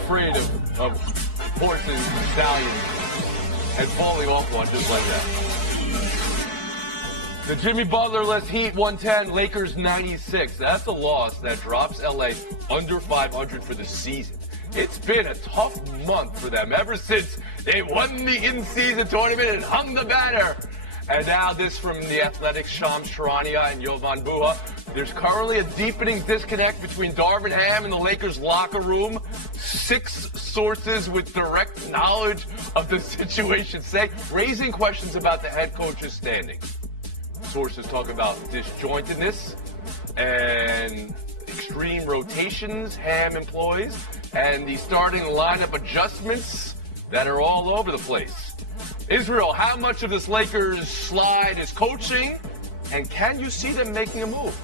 afraid of horses and stallions and falling off one just like that. The Jimmy Butler-less Heat 110, Lakers 96. That's a loss that drops LA under 500 for the season. It's been a tough month for them ever since they won the in-season tournament and hung the banner. And now this from the Athletics, Shams Charania and Jovan Buha. There's currently a deepening disconnect between Darvin Ham and the Lakers locker room. 6 sources with direct knowledge of the situation say, raising questions about the head coach's standing. Sources talk about disjointedness and extreme rotations Ham employs and the starting lineup adjustments that are all over the place. Israel, how much of this Lakers slide is coaching, and can you see them making a move?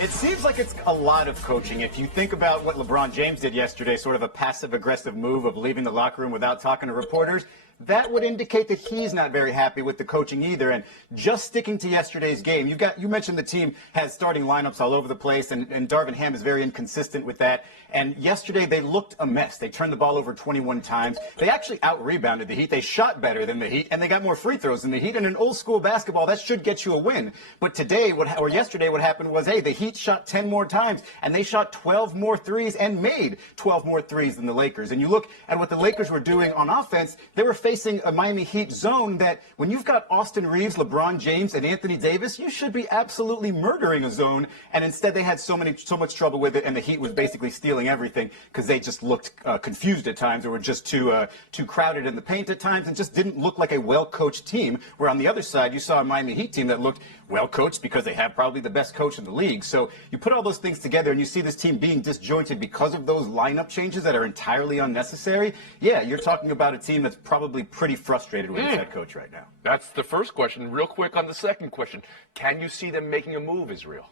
It seems like it's a lot of coaching. If you think about what LeBron James did yesterday, sort of a passive-aggressive move of leaving the locker room without talking to reporters, that would indicate that he's not very happy with the coaching either. And just sticking to yesterday's game, you mentioned the team has starting lineups all over the place, and Darvin Ham is very inconsistent with that. And yesterday they looked a mess. They turned the ball over 21 times. They actually out-rebounded the Heat. They shot better than the Heat, and they got more free throws than the Heat. And in old-school basketball, that should get you a win. But yesterday what happened was, hey, the Heat shot 10 more times, and they shot 12 more threes and made 12 more threes than the Lakers. And you look at what the Lakers were doing on offense, they were facing a Miami Heat zone that when you've got Austin Reeves, LeBron James, and Anthony Davis, you should be absolutely murdering a zone. And instead they had so much trouble with it, and the Heat was basically stealing everything because they just looked confused at times, or were just too crowded in the paint at times, and just didn't look like a well-coached team. Where on the other side, you saw a Miami Heat team that looked well-coached because they have probably the best coach in the league. So you put all those things together, and you see this team being disjointed because of those lineup changes that are entirely unnecessary. Yeah, you're talking about a team that's probably pretty frustrated with its head coach right now. That's the first question. Real quick on the second question. Can you see them making a move, Israel?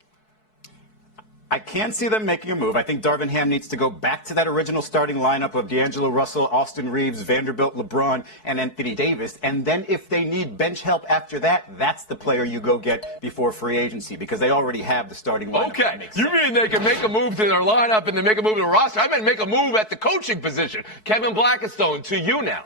I can see them making a move. I think Darvin Ham needs to go back to that original starting lineup of D'Angelo Russell, Austin Reeves, Vanderbilt, LeBron, and Anthony Davis. And then if they need bench help after that, that's the player you go get before free agency, because they already have the starting lineup. Okay. You mean they can make a move to their lineup and then make a move to the roster? I meant make a move at the coaching position. Kevin Blackistone, to you now.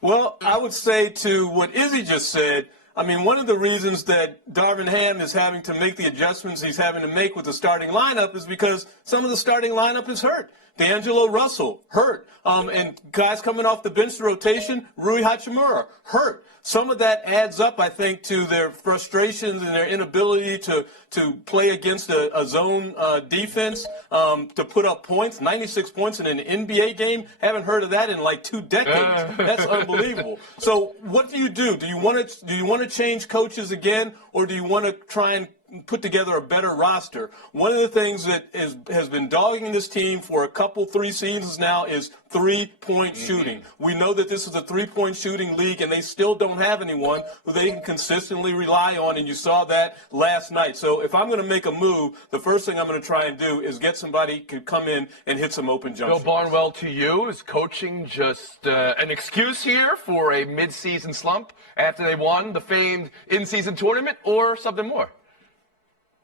Well, I would say to what Izzy just said, I mean, one of the reasons that Darvin Ham is having to make the adjustments he's having to make with the starting lineup is because some of the starting lineup is hurt. D'Angelo Russell, hurt. And guys coming off the bench, the rotation, Rui Hachimura, hurt. Some of that adds up, I think, to their frustrations and their inability to play against a zone defense, to put up points. 96 points in an NBA game. Haven't heard of that in like 2 decades. That's unbelievable. So what do? Do you want to change coaches again, or do you want to try and put together a better roster? One of the things that has been dogging this team for 3 seasons now is three-point shooting. We know that this is a three-point shooting league, and they still don't have anyone who they can consistently rely on, and you saw that last night. So if I'm going to make a move, the first thing I'm going to try and do is get somebody who can come in and hit some open jump shots. Bill Barnwell, to you, is coaching just an excuse here for a mid-season slump after they won the famed in-season tournament, or something more?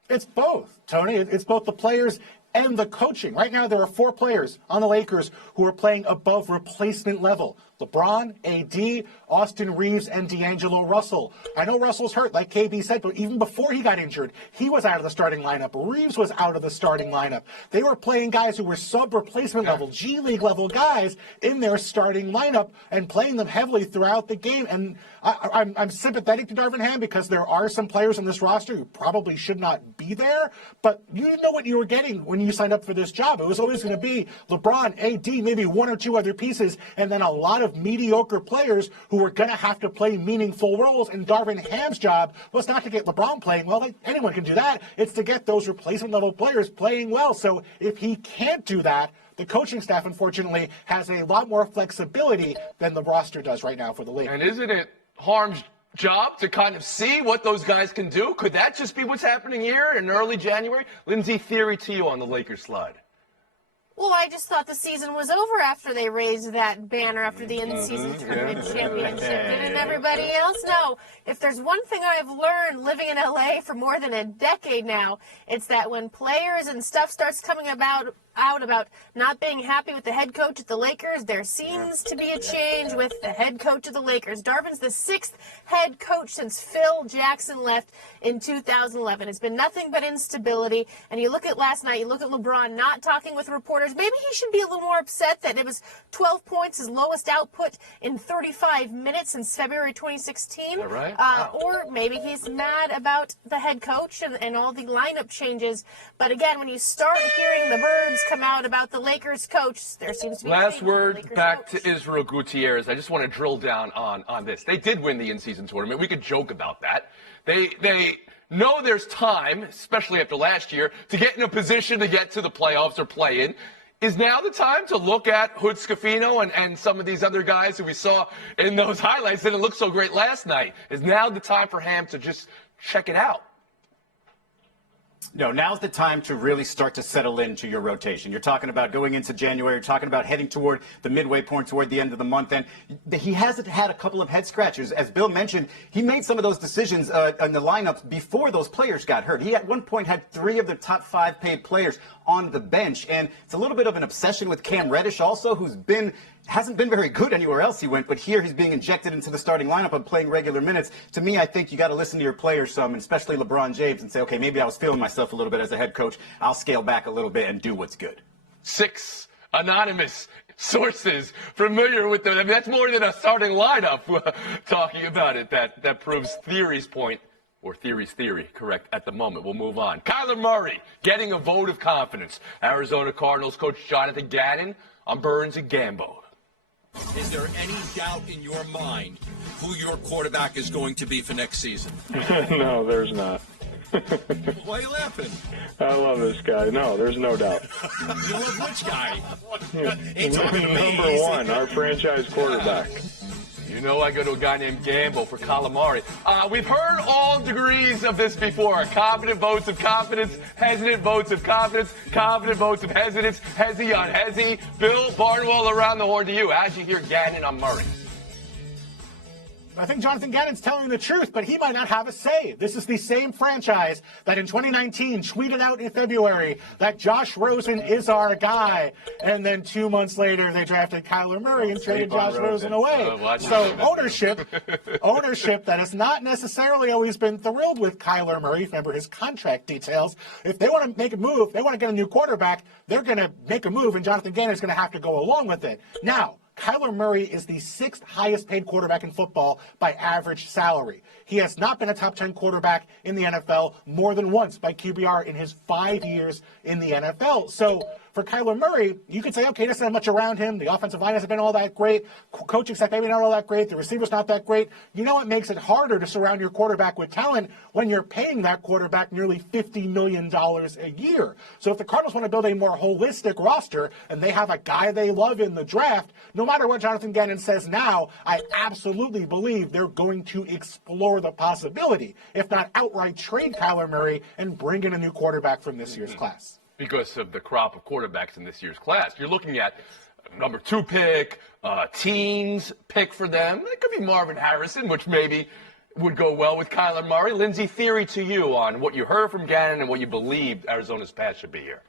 It's both, Tony. It's both the players and the coaching. Right now, there are 4 players on the Lakers who are playing above replacement level. LeBron, AD, Austin Reeves, and D'Angelo Russell. I know Russell's hurt, like KB said, but even before he got injured, he was out of the starting lineup. Reeves was out of the starting lineup. They were playing guys who were sub-replacement level, G League level guys in their starting lineup and playing them heavily throughout the game. And I'm sympathetic to Darvin Ham because there are some players on this roster who probably should not be there, but you didn't know what you were getting when you signed up for this job. It was always going to be LeBron, AD, maybe 1 or 2 other pieces, and then a lot of mediocre players who were going to have to play meaningful roles. And Darvin Ham's job was not to get LeBron playing well. Anyone can do that. It's to get those replacement level players playing well. So if he can't do that, the coaching staff, unfortunately, has a lot more flexibility than the roster does right now for the Lakers. And isn't it Harm's job to kind of see what those guys can do? Could that just be what's happening here in early January? Lindsay, theory to you on the Lakers slide. Well, I just thought the season was over after they raised that banner after the in-season tournament championship. Didn't everybody else know? If there's one thing I've learned living in LA for more than a decade now, it's that when players and stuff starts coming out about not being happy with the head coach at the Lakers, there seems to be a change with the head coach of the Lakers. Darvin's the 6th head coach since Phil Jackson left in 2011. It's been nothing but instability. And you look at last night, you look at LeBron not talking with reporters. Maybe he should be a little more upset that it was 12 points, his lowest output in 35 minutes since February 2016. Right? Or maybe he's mad about the head coach and all the lineup changes. But again, when you start hearing the verbs come out about the Lakers coach, there seems to be Last word back coach. to Israel Gutierrez. I just want to drill down on this. They did win the in-season tournament. We could joke about that. They know there's time, especially after last year, to get in a position to get to the playoffs or play in. Is now the time to look at Hood Scafino and some of these other guys who we saw in those highlights that didn't look so great last night? Is now the time for Ham to just check it out? No, now's the time to really start to settle into your rotation. You're talking about going into January. You're talking about heading toward the midway point, toward the end of the month. And he hasn't had a couple of head scratchers. As Bill mentioned, he made some of those decisions in the lineups before those players got hurt. He at one point had 3 of the top 5 paid players on the bench. And it's a little bit of an obsession with Cam Reddish also, hasn't been very good anywhere else he went, but here he's being injected into the starting lineup and playing regular minutes. To me, I think you got to listen to your players some, and especially LeBron James, and say, okay, maybe I was feeling myself a little bit as a head coach. I'll scale back a little bit and do what's good. 6 anonymous sources familiar with them. I mean, that's more than a starting lineup talking about it. That proves Theory's point, or Theory's theory, correct, at the moment. We'll move on. Kyler Murray getting a vote of confidence. Arizona Cardinals coach Jonathan Gannon on Burns and Gambo. Is there any doubt in your mind who your quarterback is going to be for next season? No, there's not. Why are you laughing? I love this guy. No, there's no doubt. You love which guy? Ain't talking to me. Number 1, our franchise quarterback. You know I go to a guy named Gambo for calamari. We've heard all degrees of this before. Confident votes of confidence, hesitant votes of confidence, confident votes of hesitance, hezzy on hezzy. Bill Barnwell around the horn to you. As you hear Gannon on Murray. I think Jonathan Gannon's telling the truth, but he might not have a say. This is the same franchise that in 2019 tweeted out in February that Josh Rosen is our guy. And then 2 months later, they drafted Kyler Murray and traded Josh Rosen away. So ownership that has not necessarily always been thrilled with Kyler Murray. Remember his contract details. If they want to make a move, they want to get a new quarterback, they're going to make a move, and Jonathan Gannon is going to have to go along with it. Now, Kyler Murray is the 6th highest paid quarterback in football by average salary. He has not been a top 10 quarterback in the NFL more than once by QBR in his 5 years in the NFL. So for Kyler Murray, you could say, okay, there's not much around him. The offensive line hasn't been all that great. Coaching staff maybe not all that great. The receiver's not that great. You know what makes it harder to surround your quarterback with talent when you're paying that quarterback nearly $50 million a year. So if the Cardinals want to build a more holistic roster and they have a guy they love in the draft, no matter what Jonathan Gannon says now, I absolutely believe they're going to explore the possibility, if not outright trade Kyler Murray and bring in a new quarterback from this year's class. Because of the crop of quarterbacks in this year's class. You're looking at number 2 pick, teens pick for them. It could be Marvin Harrison, which maybe would go well with Kyler Murray. Lindsay, theory to you on what you heard from Gannon and what you believe Arizona's path should be here.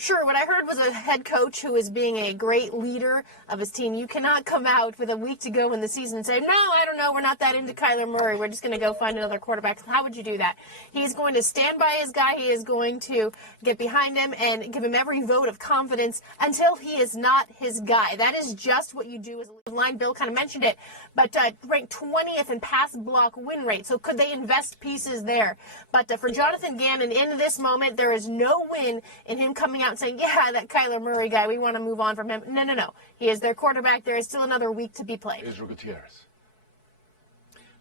Sure, what I heard was a head coach who is being a great leader of his team. You cannot come out with a week to go in the season and say, no, I don't know, we're not that into Kyler Murray. We're just going to go find another quarterback. How would you do that? He's going to stand by his guy. He is going to get behind him and give him every vote of confidence until he is not his guy. That is just what you do as a line. Bill kind of mentioned it, but ranked 20th in pass block win rate. So could they invest pieces there? But for Jonathan Gannon, in this moment, there is no win in him coming out and saying, yeah, that Kyler Murray guy, we want to move on from him. No. He is their quarterback. There is still another week to be played. Israel Gutierrez.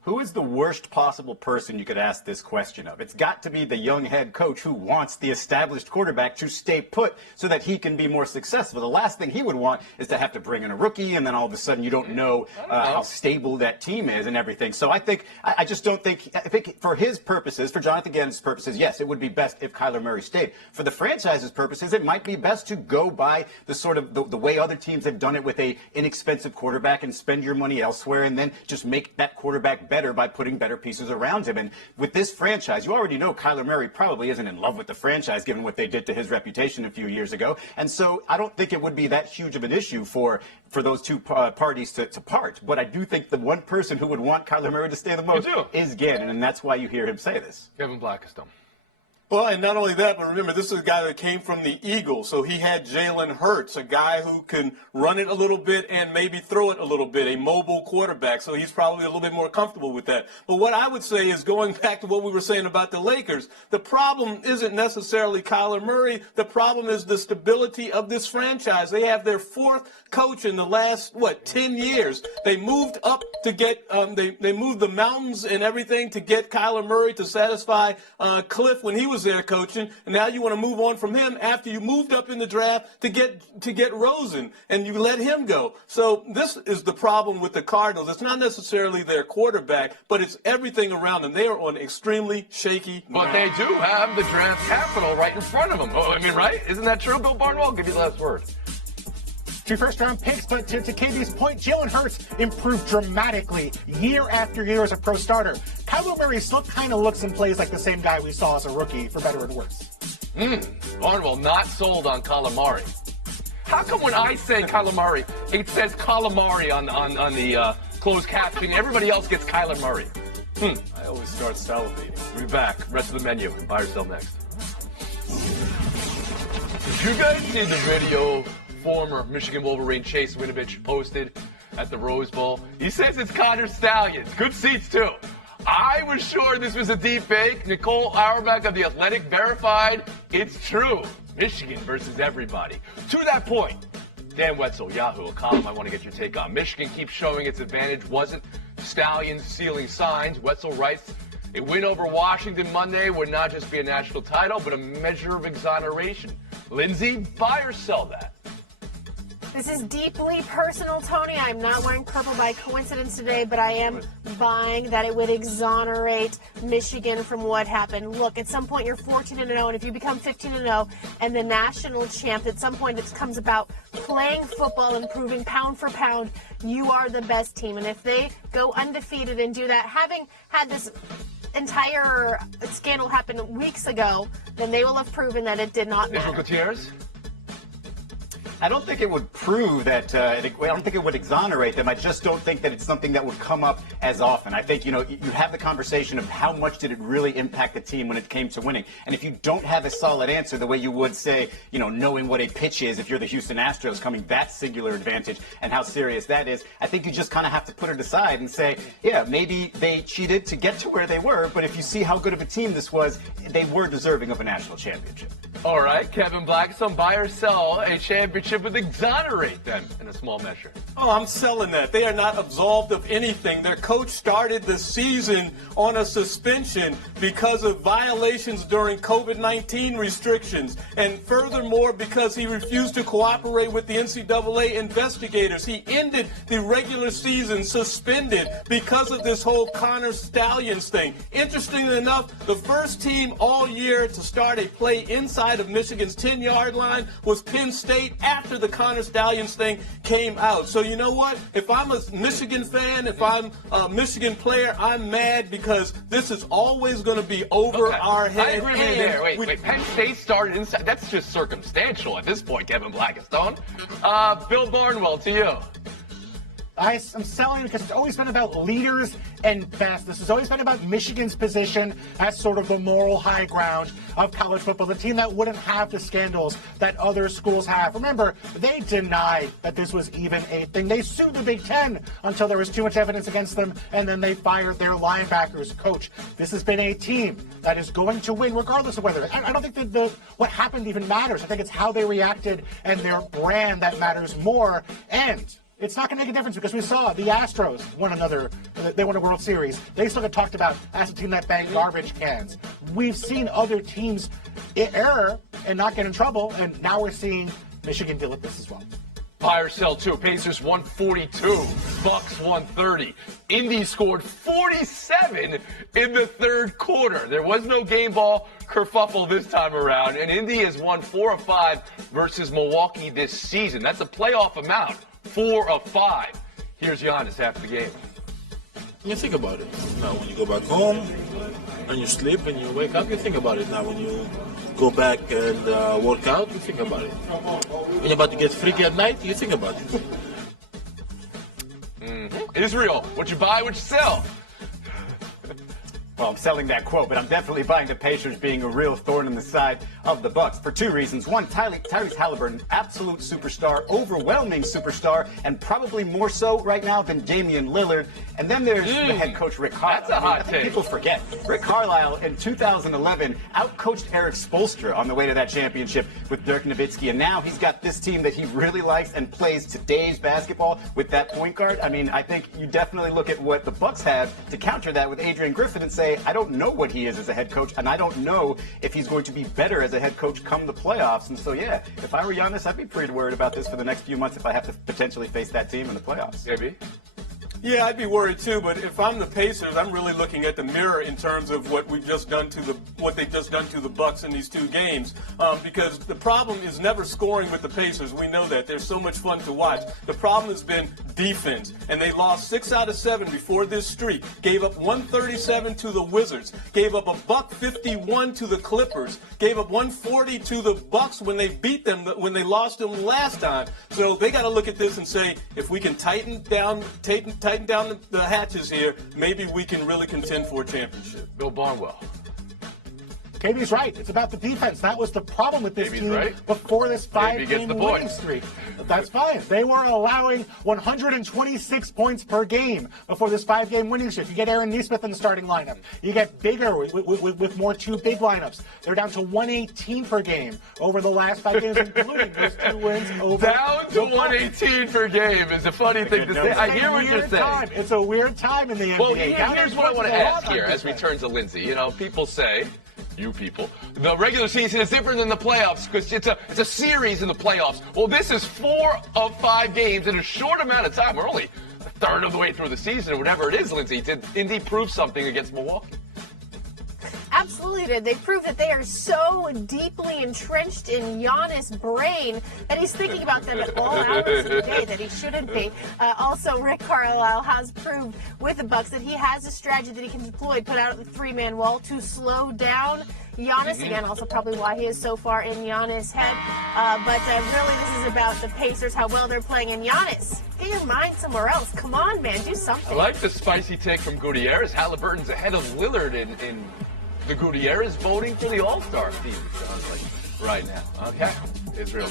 Who is the worst possible person you could ask this question of? It's got to be the young head coach who wants the established quarterback to stay put so that he can be more successful. The last thing he would want is to have to bring in a rookie, and then all of a sudden you don't know how stable that team is and everything. So I think I think for his purposes, for Jonathan Gannon's purposes, yes, it would be best if Kyler Murray stayed. For the franchise's purposes, it might be best to go by the sort of the way other teams have done it with a inexpensive quarterback and spend your money elsewhere, and then just make that quarterback better by putting better pieces around him. And with this franchise, you already know Kyler Murray probably isn't in love with the franchise given what they did to his reputation a few years ago. And so I don't think it would be that huge of an issue for those two parties to part. But I do think the one person who would want Kyler Murray to stay the most is Gannon, and that's why you hear him say this. Kevin Blackstone. Well, and not only that, but remember, this is a guy that came from the Eagles, so he had Jalen Hurts, a guy who can run it a little bit and maybe throw it a little bit, a mobile quarterback, so he's probably a little bit more comfortable with that. But what I would say is, going back to what we were saying about the Lakers, the problem isn't necessarily Kyler Murray. The problem is the stability of this franchise. They have their fourth coach in the last, 10 years. They moved up to get, they moved the mountains and everything to get Kyler Murray to satisfy Cliff when he was there coaching, and now you want to move on from him after you moved up in the draft to get Rosen, and you let him go. So this is the problem with the Cardinals. It's not necessarily their quarterback, but it's everything around them. They are on extremely shaky ground. But they do have the draft capital right in front of them. Oh, I mean, right? Isn't that true, Bill Barnwell? I'll give you the last word. 2 first-round picks, but to KB's point, Jalen Hurts improved dramatically year after year as a pro starter. Kyler Murray still kind of looks and plays like the same guy we saw as a rookie, for better or worse. Barnwell not sold on calamari. How come when I say calamari, it says calamari on the closed caption, everybody else gets Kyler Murray? I always start salivating. We'll be back. Rest of the menu. Buy or sell next. Did you guys see the video former Michigan Wolverine Chase Winovich posted at the Rose Bowl? He says it's Connor Stallions. Good seats, too. I was sure this was a deep fake. Nicole Auerbach of The Athletic verified it's true. Michigan versus everybody. To that point, Dan Wetzel, Yahoo, a column I want to get your take on. Michigan keeps showing its advantage wasn't Stallions stealing signs. Wetzel writes, a win over Washington Monday would not just be a national title, but a measure of exoneration. Lindsay, buy or sell that? This is deeply personal, Tony. I'm not wearing purple by coincidence today, but I am buying that it would exonerate Michigan from what happened. Look, at some point you're 14-0, and if you become 15-0 and the national champ, at some point it comes about playing football and proving pound for pound you are the best team. And if they go undefeated and do that, having had this entire scandal happen weeks ago, then they will have proven that it did not matter. Israel Gutierrez? I don't think it would prove that, I don't think it would exonerate them. I just don't think that it's something that would come up as often. I think, you have the conversation of how much did it really impact the team when it came to winning. And if you don't have a solid answer, the way you would say, knowing what a pitch is, if you're the Houston Astros coming that singular advantage and how serious that is, I think you just kind of have to put it aside and say, yeah, maybe they cheated to get to where they were, but if you see how good of a team this was, they were deserving of a national championship. All right, Kevin Blackstone, buy or sell a championship would exonerate them in a small measure. Oh, I'm selling that. They are not absolved of anything. Their coach started the season on a suspension because of violations during COVID-19 restrictions. And furthermore, because he refused to cooperate with the NCAA investigators. He ended the regular season suspended because of this whole Connor Stallions thing. Interestingly enough, the first team all year to start a play inside of Michigan's 10-yard line was Penn State after the Connor Stallions thing came out. So you know what? If I'm a Michigan fan, if I'm a Michigan player, I'm mad because this is always going to be over our head. I agree with you there. Wait. Penn State started inside. That's just circumstantial at this point, Kevin Blackstone. Bill Barnwell, to you. I'm selling because it's always been about leaders and best. This has always been about Michigan's position as sort of the moral high ground of college football, the team that wouldn't have the scandals that other schools have. Remember, they denied that this was even a thing. They sued the Big Ten until there was too much evidence against them, and then they fired their linebackers coach. This has been a team that is going to win regardless of whether. I don't think that what happened even matters. I think it's how they reacted and their brand that matters more. And It's not going to make a difference because we saw the Astros they won a World Series. They still get talked about as a team that banged garbage cans. We've seen other teams err and not get in trouble, and now we're seeing Michigan deal with this as well. Buy or sell too. Pacers 142, Bucks 130. Indy scored 47 in the third quarter. There was no game ball kerfuffle this time around, and Indy has won 4 of 5 versus Milwaukee this season. That's a playoff amount, 4 of 5. Here's Giannis after the game. You think about it. Now, when you go back home and you sleep and you wake up, you think about it. Now, when you go back and work out, you think about it. When you're about to get freaky at night, you think about it. Israel, what you buy, what you sell. Well, I'm selling that quote, but I'm definitely buying the Pacers being a real thorn in the side of the Bucks for 2 reasons. One, Tyrese Halliburton, absolute superstar, overwhelming superstar, and probably more so right now than Damian Lillard. And then there's the head coach, Rick Carlisle. That's a hot I think take. people forget. Rick Carlisle in 2011 outcoached Eric Spoelstra on the way to that championship with Dirk Nowitzki, and now he's got this team that he really likes and plays today's basketball with that point guard. I mean, I think you definitely look at what the Bucks have to counter that with Adrian Griffin and say, I don't know what he is as a head coach, and I don't know if he's going to be better as a head coach come the playoffs. And so, yeah, if I were Giannis, I'd be pretty worried about this for the next few months if I have to potentially face that team in the playoffs. Maybe. Yeah, I'd be worried too. But if I'm the Pacers, I'm really looking at the mirror in terms of what they've just done to the Bucks in these 2 games. Because the problem is never scoring with the Pacers. We know that they're so much fun to watch. The problem has been defense, and they lost 6 out of 7 before this streak. Gave up 137 to the Wizards. Gave up $151 to the Clippers. Gave up 140 to the Bucks when they beat them when they lost them last time. So they got to look at this and say, if we can tighten down the hatches here, maybe we can really contend for a championship. Bill Barnwell. KB's right. It's about the defense. That was the problem with this KB's team right. before this KB gets 5-game the winning point. streak. That's fine. They were allowing 126 points per game before this 5-game winning streak. You get Aaron Nesmith in the starting lineup. You get bigger with more 2 big lineups. They're down to 118 per game over the last 5 games, including those 2 wins over. Down to 118 per game is a funny thing to say. I hear what you're saying. It's a weird time in the NBA. Well, here's what I want to ask here as we turn. turn to Lindsay. You know, people say, you people, the regular season is different than the playoffs because it's a series in the playoffs. Well, this is 4 of 5 games in a short amount of time. We're only a third of the way through the season or whatever it is, Lindsay. Did Indy prove something against Milwaukee? Absolutely did. They proved that they are so deeply entrenched in Giannis' brain that he's thinking about them at all hours of the day that he shouldn't be. Also, Rick Carlisle has proved with the Bucks that he has a strategy that he can deploy, put out the 3-man wall to slow down Giannis. Again, also probably why he is so far in Giannis' head. But really, this is about the Pacers, how well they're playing. And Giannis, get your mind somewhere else. Come on, man, do something. I like the spicy take from Gutierrez. Halliburton's ahead of Lillard in the Gutierrez voting for the All-Star team, it sounds like, right now. Okay, Israel.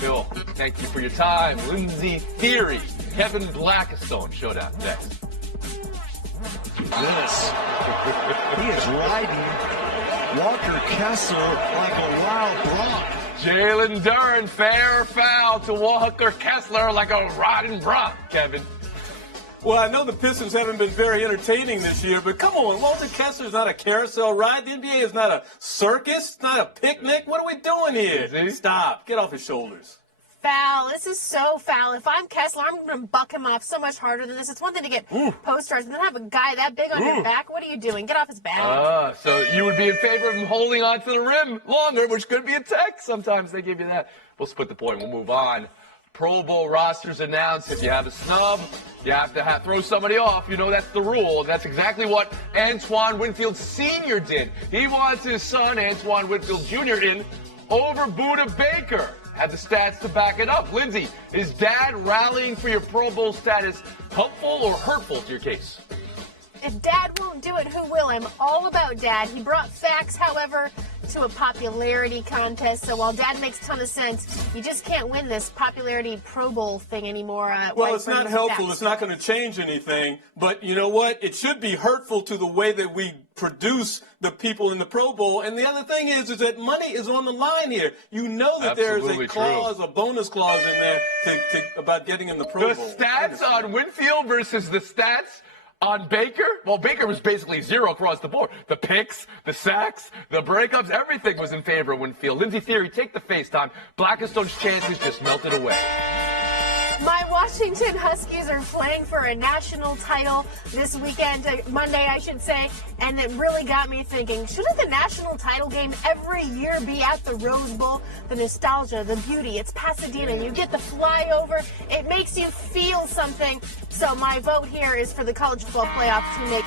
Bill, thank you for your time. Lindsay Theory, Kevin Blackstone, showdown next. This, he is riding Walker Kessler like a wild bronc. Jalen Duren, fair or foul to Walker Kessler like a riding bronc, Kevin. Well, I know the Pistons haven't been very entertaining this year, but come on, Walter Kessler's not a carousel ride. The NBA is not a circus. It's not a picnic. What are we doing here? Stop. Get off his shoulders. Foul. This is so foul. If I'm Kessler, I'm going to buck him off so much harder than this. It's one thing to get posters and then have a guy that big on your back. What are you doing? Get off his back. So you would be in favor of him holding on to the rim longer, which could be a tech. Sometimes they give you that. We'll split the point. We'll move on. Pro Bowl rosters announced. If you have a snub, you have to throw somebody off. You know that's the rule. And that's exactly what Antoine Winfield Sr. did. He wants his son, Antoine Winfield Jr., in over Buda Baker. Had the stats to back it up. Lindsay, is Dad rallying for your Pro Bowl status helpful or hurtful to your case? If Dad won't do it, who will? I'm all about Dad. He brought facts. However, to a popularity contest. So while Dad makes a ton of sense, you just can't win this popularity Pro Bowl thing anymore. Well, it's not helpful. It's not going to change anything. But you know what? It should be hurtful to the way that we produce the people in the Pro Bowl. And the other thing is that money is on the line here. You know that there's a clause, a bonus clause in there about getting in the Pro Bowl. The stats on Winfield versus the stats on Baker? Well, Baker was basically zero across the board. The picks, the sacks, the breakups, everything was in favor of Winfield. Lindsey Theory, take the FaceTime. Blackstone's chances just melted away. My Washington Huskies are playing for a national title this weekend, Monday, I should say, and it really got me thinking, shouldn't the national title game every year be at the Rose Bowl? The nostalgia, the beauty, it's Pasadena, you get the flyover, it makes you feel something. So my vote here is for the college football playoff to make